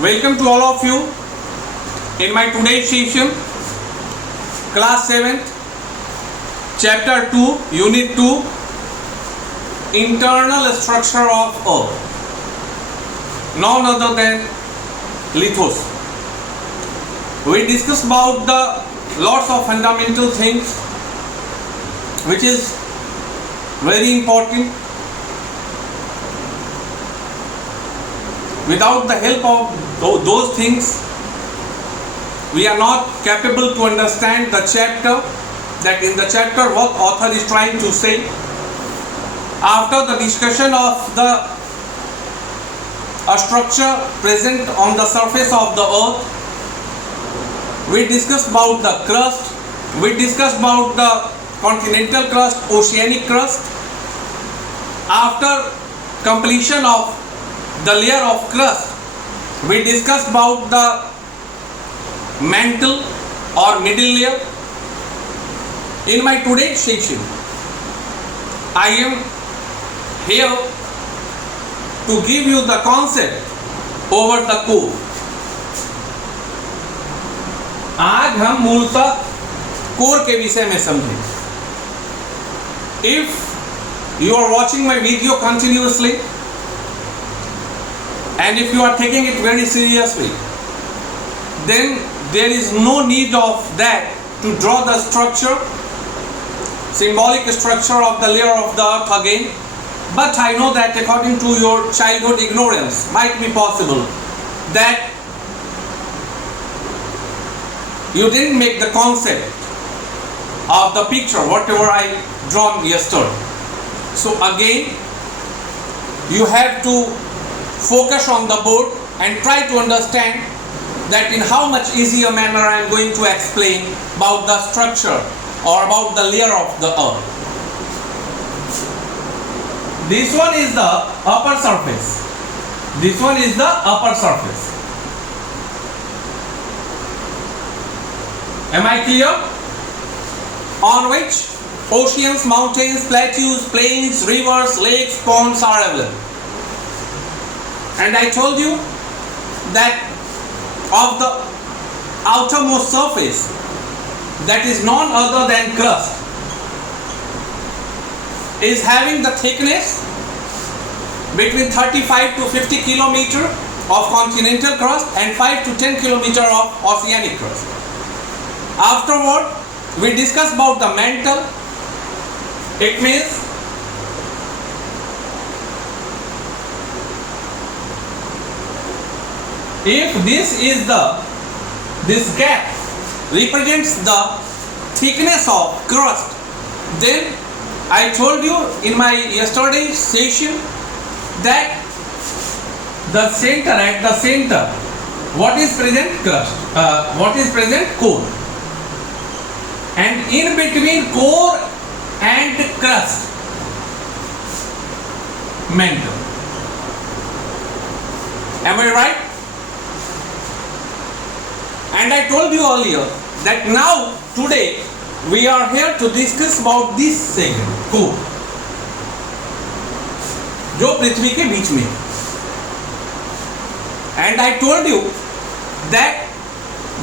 Welcome to all of you in my today's session, Class 7, Chapter 2, Unit 2, Internal Structure of Earth, none other than lithos. We discussed about the lots of fundamental things which is very important. Without the help of those things, we are not capable to understand the chapter. That in the chapter what author is trying to say. After the discussion of the structure present on the surface of the earth, we discussed about the crust, we discussed about the continental crust, oceanic crust. After completion of the layer of crust, we discussed about the mantle or middle layer. In my today's session, I am here to give you the concept over the core. आज हम मूलतः core के विषय में समझें. If you are watching my video continuously and if you are taking it very seriously, then there is no need of that to draw the structure, symbolic structure of the layer of the earth again. But I know that according to your childhood ignorance, might be possible that you didn't make the concept of the picture, whatever I drawn yesterday. So again, you have to focus on the board and try to understand that in how much easier manner I am going to explain about the structure or about the layer of the earth. This one is the upper surface. This one is the upper surface. Am I clear? On which oceans, mountains, plateaus, plains, rivers, lakes, ponds are available. And I told you that of the outermost surface, that is none other than crust, is having the thickness between 35 to 50 kilometer of continental crust and 5 to 10 kilometer of oceanic crust. Afterward, we discuss about the mantle. It means if this gap represents the thickness of crust, then I told you in my yesterday's session that the center, at the center, what is present? Crust. What is present? Core. And in between core and crust, mantle. Am I right? And I told you earlier that now, today, we are here to discuss about this segment, core, जो पृथ्वी के बीच में. And I told you that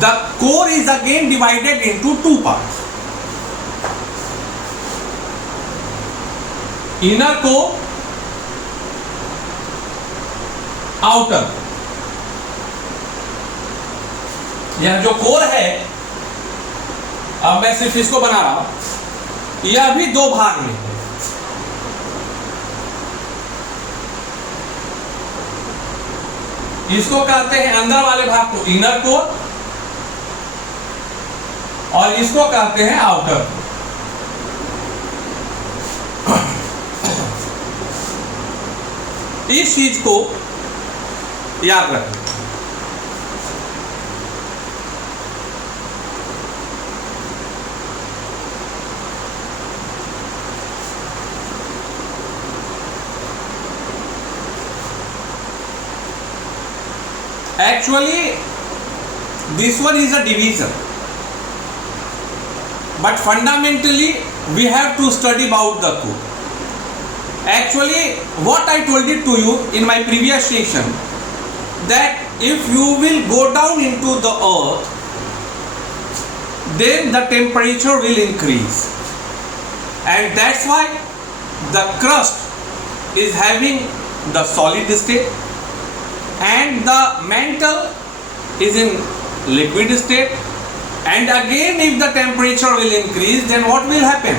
the core is again divided into two parts. Inner core, outer. यह जो core है, अब मैं सिर्फ इसको बना रहा हूं, यह भी दो भाग में है. इसको कहते हैं अंदर वाले भाग को इनर कोर और इसको कहते हैं आउटर. इस चीज को याद रखें. Actually, this one is a division, but fundamentally we have to study about the core. Actually, what I told it to you in my previous session, that if you will go down into the earth, then the temperature will increase, and that's why the crust is having the solid state and the mantle is in liquid state. And again, if the temperature will increase, then what will happen?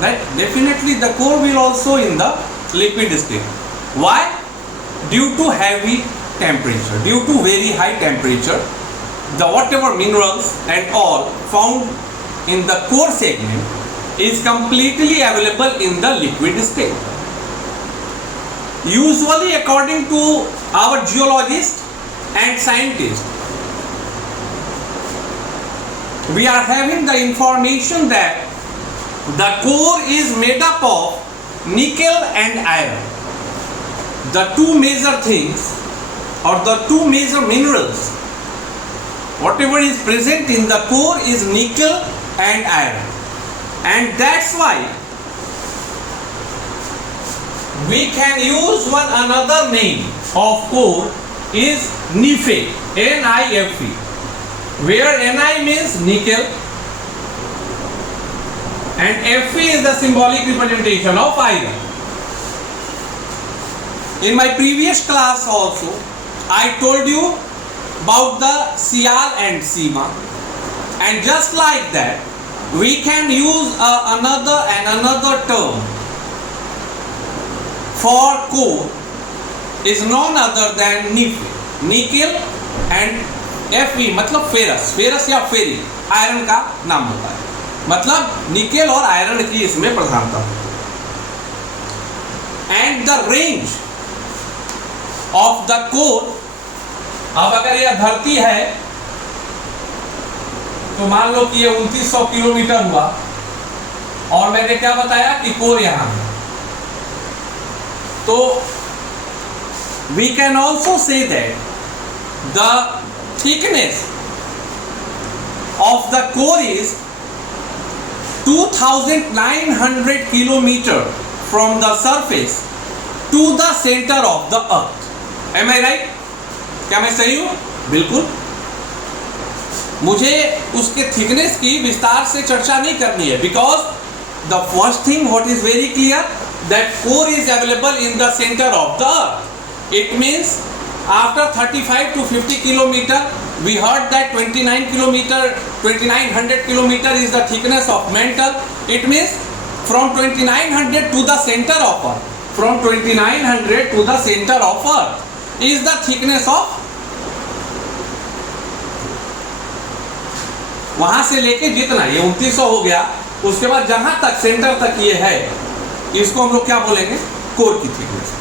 That definitely the core will also in the liquid state. Why? Due to heavy temperature, due to very high temperature, the whatever minerals and all found in the core segment is completely available in the liquid state. Usually, according to our geologists and scientists, we are having the information that the core is made up of nickel and iron. The two major things or the two major minerals, whatever is present in the core is nickel and iron. And that's why we can use one another name of core is NiFe, N-I-F-E, where Ni means nickel and Fe is the symbolic representation of iron. In my previous class also, I told you about the Sial and Sima, and just like that, we can use another term for core is none other than NiFe, nickel and Fe मतलब ferrous, ferrous या फेरी iron का नाम होता है, मतलब nickel और iron की इसमें प्रधानता है. And the range of the core, अब अगर यह धरती है तो मान लो कि ये 2900 किलोमीटर हुआ और मैंने क्या बताया कि कोर यहां है, तो we can also say that the thickness of the core is 2900 kilometer from the surface to the center of the earth. Am I right? क्या मैं सही हूं? बिल्कुल. मुझे उसके थिकनेस की विस्तार से चर्चा नहीं करनी है, because the first thing what is very clear that core is available in the center of the earth. It means after 35 to 50 kilometer, we heard that 2900 kilometer is the thickness of mantle. It means from 2900 to the center of earth, from 2900 to the center of earth is the thickness of, वहां से लेके जितना ये 2900 हो गया, उसके बाद जहां तक सेंटर तक ये है, इसको हम लोग क्या बोलेंगे? कोर की thickness.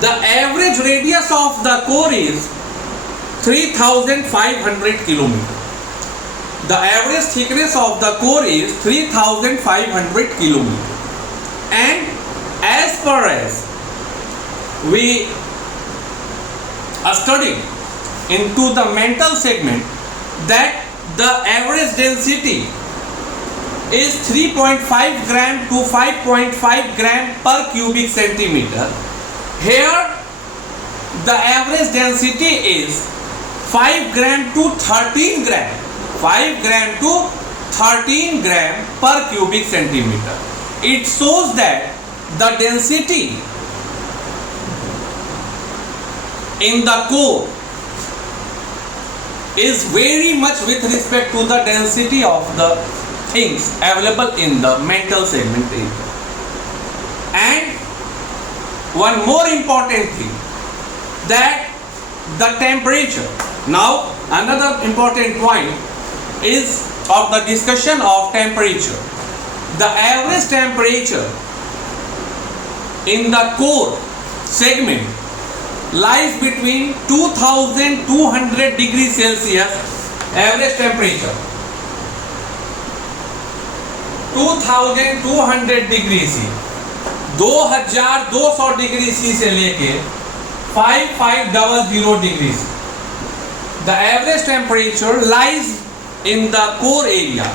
The average radius of the core is 3500 kilometer. The average thickness of the core is 3500 kilometer. And as far as we are studying into the mantle segment, that the average density is 3.5 gram to 5.5 gram per cubic centimeter. Here the average density is 5 gram to 13 gram, 5 gram to 13 gram per cubic centimeter. It shows that the density in the core is very much with respect to the density of the things available in the mantle segment area. And one more important thing, that the temperature. Now another important point is of the discussion of temperature. The average temperature in the core segment lies between 2200 degrees Celsius, average temperature 2200 degree C, 2200 degree C से लेके 5500 degree C. The average temperature lies in the core area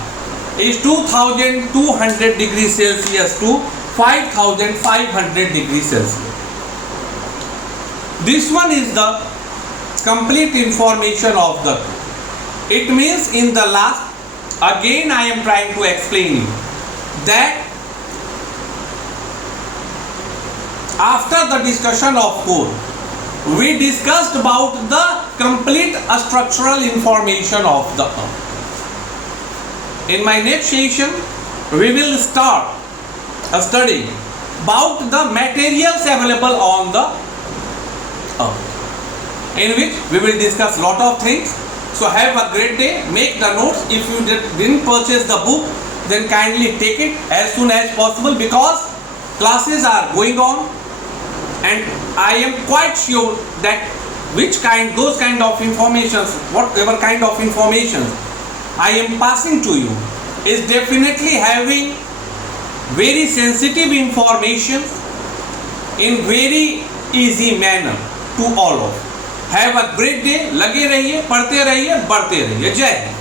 is 2200 degrees Celsius to 5500 degrees Celsius. This one is the complete information of the. It means in the last, again I am trying to explain you that after the discussion of core, we discussed about the complete structural information of the earth. In my next session, we will start studying about the materials available on the earth, in which we will discuss lot of things. So have a great day. Make the notes. If you didn't purchase the book, then kindly take it as soon as possible, because classes are going on, and I am quite sure that those kind of informations, whatever kind of information I am passing to you is definitely having very sensitive information in very easy manner to all of. Have a great day. लगे रहिए, पढ़ते रहिए, बढ़ते रहिए. जय हिंद.